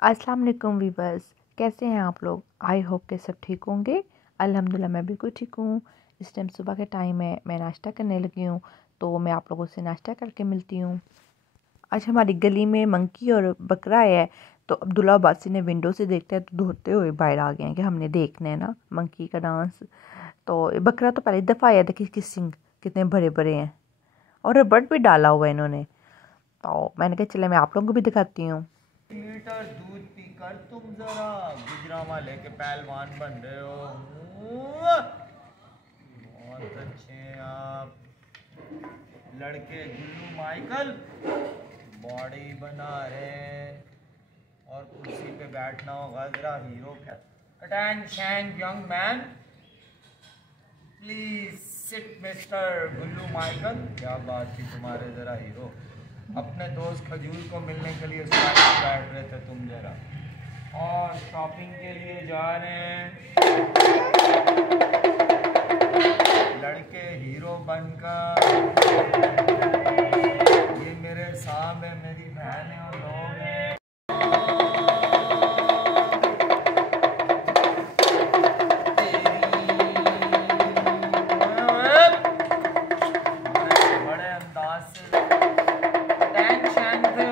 अस्सलाम वालेकुम वीवर्स, कैसे हैं आप लोग। आई होप के सब ठीक होंगे। अल्हम्दुलिल्लाह मैं बिल्कुल ठीक हूँ। इस टाइम सुबह का टाइम है, मैं नाश्ता करने लगी हूँ, तो मैं आप लोगों से नाश्ता करके मिलती हूँ। आज हमारी गली में मंकी और बकरा है, तो अब्दुल्ला अब्बासी ने विंडो से देखते हैं तो दौड़ते हुए बाहर आ गए हैं कि हमने देखना है ना मंकी का डांस। तो बकरा तो पहली दफ़ा आया, देखिए इसके सिंग कितने बड़े बड़े हैं और रबड़ भी डाला हुआ है इन्होंने। तो मैंने कहा चले मैं आप लोगों को भी दिखाती हूँ। लीटर दूध पीकर तुम जरा गुजरामा लेके पहलवान बन रहे हो। बहुत अच्छे हैं आप लड़के। गुल्लू माइकल बॉडी बना रहे और कुर्सी पे बैठना होगा जरा हीरो क्या। Attention young man, please sit mister Gullu Michael. क्या बात थी तुम्हारे, जरा हीरो। अपने दोस्त खजूर को मिलने के लिए बैठ रहे थे तुम जरा, और शॉपिंग के लिए जा रहे हैं लड़के हीरो बनकर। ये मेरे साहब है, मेरी बहन है और लोग हैं। बड़े अंदाज से टेंशन पे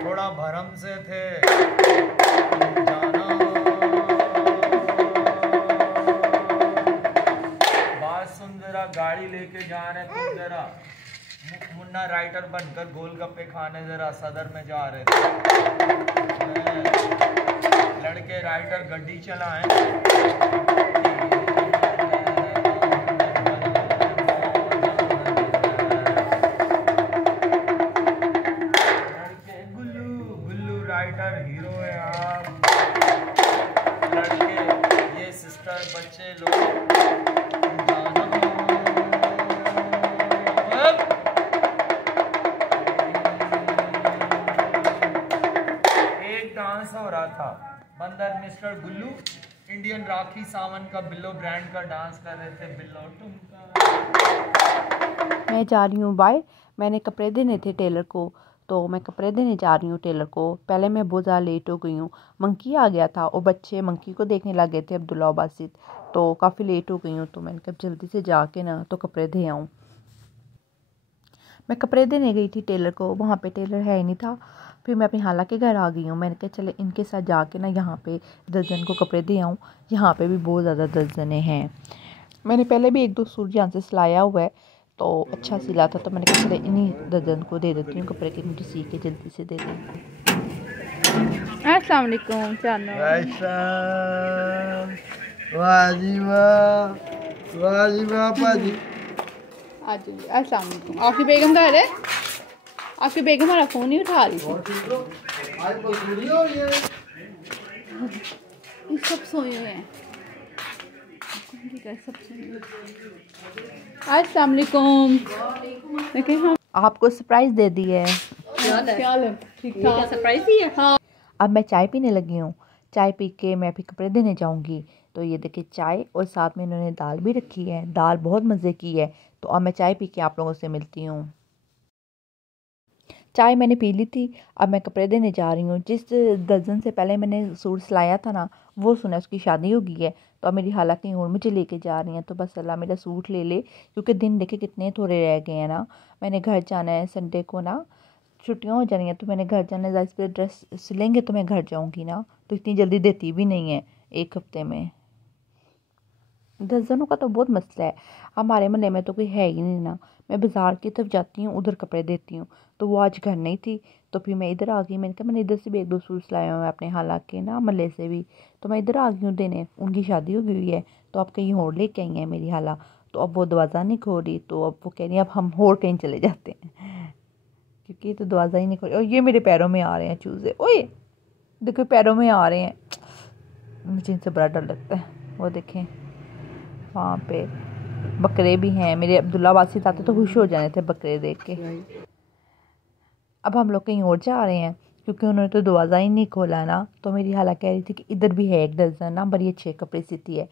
थोड़ा भरम से थे जाना। बात सुन जरा, गाड़ी लेके जा रहे तुम जरा मुन्ना राइटर बनकर गोलगप्पे खाने जरा सदर में जा रहे थे। लड़के राइटर गड्डी चलाएं। लड़के गुल्लू गुल्लू राइटर हीरो है आप। लड़के ये सिस्टर बच्चे लोग डांस हो रहा था। बंदर मिस्टर गुल्लू इंडियन राखी सावंत का बिल्लो ब्रांड का डांस कर रहे थे। बिल्लो टुमका। मैं जा रही हूँ बाय। मैंने कपड़े देने थे टेलर को, तो मैं कपड़े देने जा रही हूँ टेलर को। पहले मैं बहुत ज़्यादा लेट हो गई हूँ, मंकी आ गया था और बच्चे मंकी को देखने लग गए थे अब्दुल्ला बासित, तो काफ़ी लेट हो गई हूँ। तो मैंने कहा जल्दी से जाके ना तो कपड़े दे आऊँ। मैं कपड़े देने गई थी टेलर को, वहाँ पे टेलर है ही नहीं था। फिर मैं अपनी खाला के घर आ गई हूँ। मैंने कहा चले इनके साथ जाके ना यहाँ पे दर्जन को कपड़े दे आऊँ। यहाँ पे भी बहुत ज़्यादा दर्जनें हैं। मैंने पहले भी एक दो सूट यहाँ से सिलाया हुआ है, तो अच्छा सिला था, तो मैंने कहा चले इन्हीं दर्जन को दे देती हूँ कपड़े के, मुझे सी के जल्दी से दे दें। अस्सलाम वालेकुम चानो। वाजिबा पाजी। अस्सलाम वालेकुम। आपकी बेगम घर है? आपकी बेगम हमारा फ़ोन नहीं उठा रही थी। ये सब सोए हुए हैं। अस्सलाम वालेकुम। देखिए हम आपको सरप्राइज दे दी है। ठीक ठाक सरप्राइज दी है। हाँ। अब मैं चाय पीने लगी हूँ। चाय पी के मैं भी कपड़े देने जाऊँगी। तो ये देखिए चाय, और साथ में इन्होंने दाल भी रखी है। दाल बहुत मज़े की है। तो अब मैं चाय पी के आप लोगों से मिलती हूँ। चाय मैंने पी ली थी, अब मैं कपड़े देने जा रही हूँ। जिस दर्जन से पहले मैंने सूट सिलाया था ना, वो सुना उसकी शादी हो गई है, तो अब मेरी खाला कहीं और मुझे लेके जा रही हैं। तो बस अल्लाह मेरा सूट ले ले, क्योंकि दिन देखे कितने थोड़े रह गए हैं ना। मैंने घर जाना है संडे को ना, छुट्टियाँ हो जानी हैं, तो मैंने घर जाना है। ज़ाहिर सी ड्रेस सिलेंगे तो मैं घर जाऊँगी ना, तो इतनी जल्दी देती भी नहीं है एक हफ्ते में। दर्जनों का तो बहुत मसला है। हमारे मोहल्ले में तो कोई है ही नहीं ना। मैं बाज़ार की तरफ जाती हूँ, उधर कपड़े देती हूँ, तो वो आज घर नहीं थी, तो फिर मैं इधर आ गई। मैंने कहा मैंने इधर से भी एक दो सूट सिलाए हुए हैं अपने हालात के ना, मोहल्ले से भी, तो मैं इधर आ गई हूँ देने। उनकी शादी हो गई हुई है, तो अब कहीं और लेके आई हैं मेरी हाला। तो अब वो दरवाज़ा नहीं खोल रही, तो अब वो कह रही है अब हम और कहीं चले जाते हैं, क्योंकि ये तो दरवाज़ा ही नहीं खोल रही। और ये मेरे पैरों में आ रहे हैं चूज़े, ओए देखो पैरों में आ रहे हैं, मुझे इनसे बड़ा डर लगता है। वो देखें वहाँ पे बकरे भी हैं। मेरे अब्दुल्ला वासित आते तो खुश हो जाने थे बकरे देख के। अब हम लोग कहीं और जा रहे हैं, क्योंकि उन्होंने तो दरवाज़ा ही नहीं खोला ना। तो मेरी हाला कह रही थी कि इधर भी है एक दर्जन ना, बड़ी अच्छे कपड़े सीती है।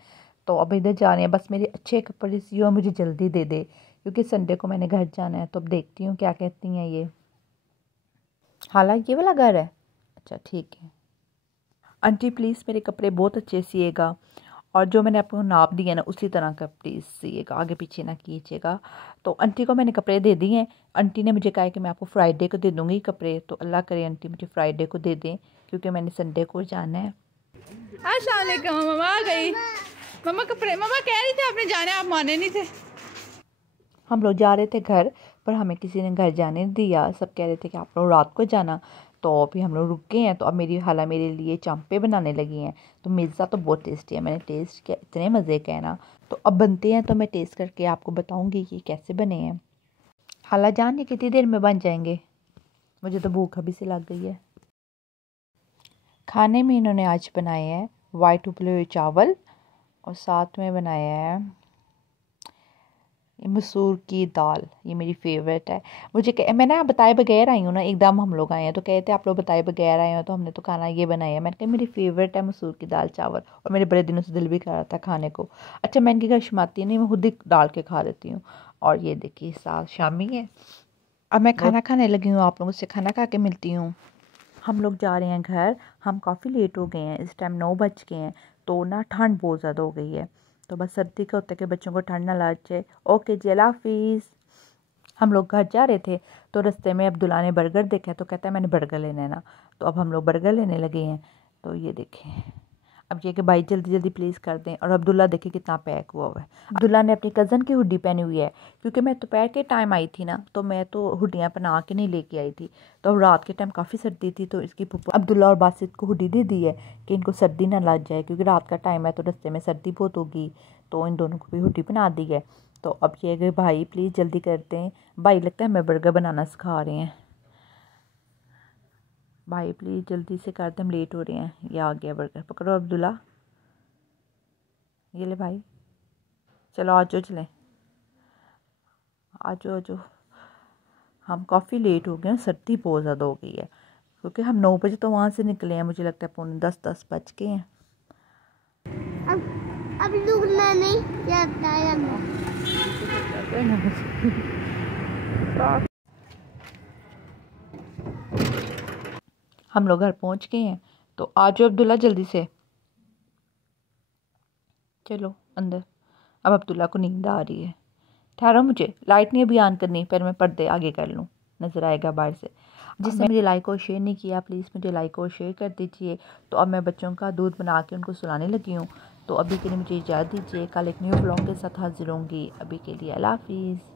तो अब इधर जा रहे हैं, बस मेरे अच्छे कपड़े सियो, मुझे जल्दी दे दे क्योंकि संडे को मैंने घर जाना है। तो अब देखती हूँ क्या कहती हैं ये। हालांकि ये वाला घर है, अच्छा ठीक है। आंटी प्लीज़ मेरे कपड़े बहुत अच्छे सिएगा और जो मैंने आपको नाप दिया ना उसी तरह का प्लीज़ सिएगा, आगे पीछे ना कीजिएगा। तो आंटी को मैंने कपड़े दे दिए हैं। आंटी ने मुझे कहा है कि मैं आपको फ्राइडे को दे दूँगी कपड़े, तो अल्लाह करे आंटी मुझे फ्राइडे को दे दें क्योंकि मैंने संडे को जाना है। अस्सलाम वालेकुम, मम्मा आ गई। मम्मा कपड़े, मम्मा कह रही थी आपने जाना है, आप माने नहीं थे। हम लोग जा रहे थे घर, पर हमें किसी ने घर जाने नहीं दिया। सब कह रहे थे कि आप लोग रात को जाना, तो अभी हम लोग रुके हैं। तो अब मेरी खाला मेरे लिए चांपे बनाने लगी हैं। तो मिर्ज़ा तो बहुत टेस्टी है, मैंने टेस्ट किया, इतने मज़े का है ना। तो अब बनते हैं तो मैं टेस्ट करके आपको बताऊंगी कि कैसे बने हैं। खाला जान ये कितनी देर में बन जाएंगे, मुझे तो भूख अभी से लग गई है। खाने में इन्होंने आज बनाए हैं वाइट उबले हुए चावल और साथ में बनाया है ये मसूर की दाल। ये मेरी फेवरेट है। मैं ना बताए बगैर आई हूँ ना, एकदम हम लोग आए हैं तो कहते आप लोग बताए बगैर आए हो, तो हमने तो खाना ये बनाया है। मैंने कहा मेरी फेवरेट है मसूर की दाल चावल, और मेरे बड़े दिनों से दिल भी कर रहा था खाने को। अच्छा मैं इनके घर शमाती नहीं, मैं खुद ही डाल के खा लेती हूँ। और ये देखिए साथ शामी है। अब मैं खाना खाने लगी हूँ, आप लोगों से खाना खा के मिलती हूँ। हम लोग जा रहे हैं घर, हम काफ़ी लेट हो गए हैं, इस टाइम 9 बज गए हैं। तो ना ठंड बहुत ज़्यादा हो गई है, तो बस सर्दी का होता है कि बच्चों को ठंड ना लग जाए। ओके जी, अल्लाह हाफिज़। हम लोग घर जा रहे थे तो रास्ते में अब्दुल्ला ने बर्गर देखा, तो कहता है मैंने बर्गर लेना है ना। तो अब हम लोग बर्गर लेने लगे हैं। तो ये देखें, अब ये कि भाई जल्दी जल्दी प्लीज़ कर दें। और अब्दुल्ला देखिए कितना पैक हुआ हुआ है। अब्दुल्ला ने अपनी कज़न की हुडी पहनी हुई है, क्योंकि मैं दोपहर के टाइम आई थी ना, तो मैं तो हुडियाँ पहना के नहीं लेके आई थी। तो रात के टाइम काफ़ी सर्दी थी, तो इसकी पुप्पो अब्दुल्ला और बासित को हुडी दे दी है कि इनको सर्दी ना लग जाए, क्योंकि रात का टाइम है तो रास्ते में सर्दी बहुत होगी। तो इन दोनों को भी हुडी पहना दी है। तो अब ये कि भाई प्लीज़ जल्दी करते हैं। भाई लगता है हमें बर्गर बनाना सिखा रहे हैं। भाई प्लीज़ जल्दी से कर दे, हम लेट हो रहे हैं। ये आ गया बर्गर, पकड़ो अब्दुल्ला, ये ले भाई, चलो आ जाओ, चलें आ जाओ आ जाओ। हम काफ़ी लेट हो गए हैं, सर्दी बहुत ज़्यादा हो गई है, क्योंकि हम 9 बजे तो वहाँ से निकले हैं, मुझे लगता है पौने 10 बज गए हैं। अब रुकना नहीं जाता है। हम लोग घर पहुँच गए हैं, तो आ जाओ अब्दुल्ला जल्दी से, चलो अंदर। अब अब्दुल्ला को नींद आ रही है। ठहरो, मुझे लाइट नहीं अभी ऑन करनी, फिर मैं पर्दे आगे कर लूँ, नज़र आएगा बाहर से। जिसने मुझे लाइक और शेयर नहीं किया प्लीज़ मुझे लाइक और शेयर कर दीजिए। तो अब मैं बच्चों का दूध बना के उनको सुलाने लगी हूँ। तो अभी के लिए मुझे इजाज़त दीजिए, कल एक न्यू ब्लॉग के साथ हाजिर होंगी। अभी के लिए अल्लाह हाफिज़।